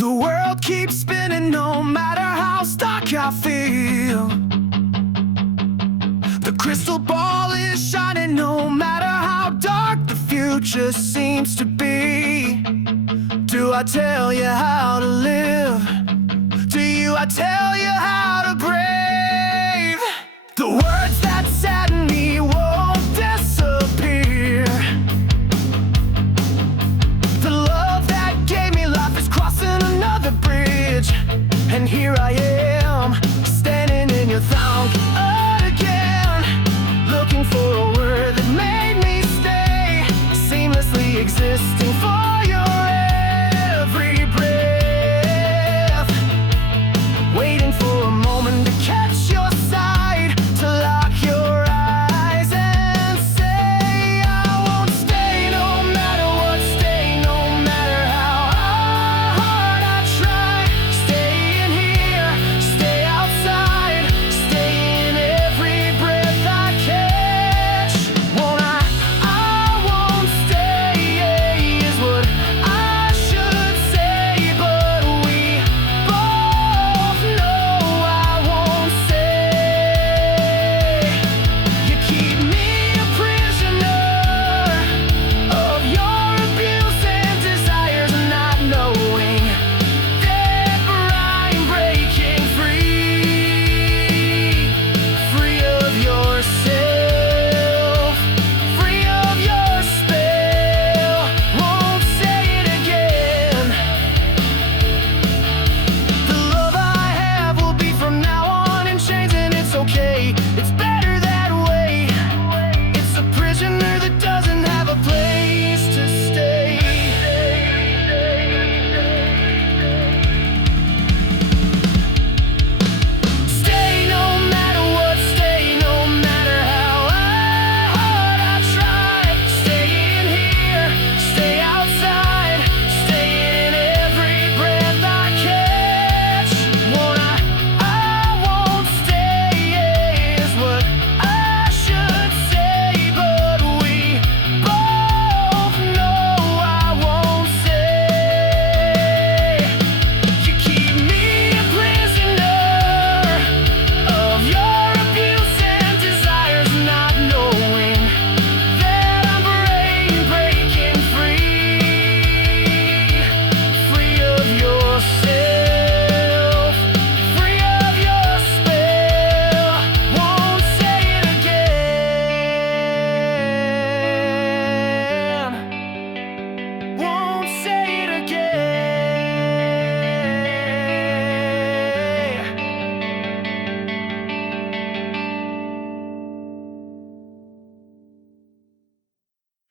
The world keeps spinning no matter how stuck I feel. The crystal ball is shining no matter how dark the future seems to be. Do I tell you how to live? Do I tell you how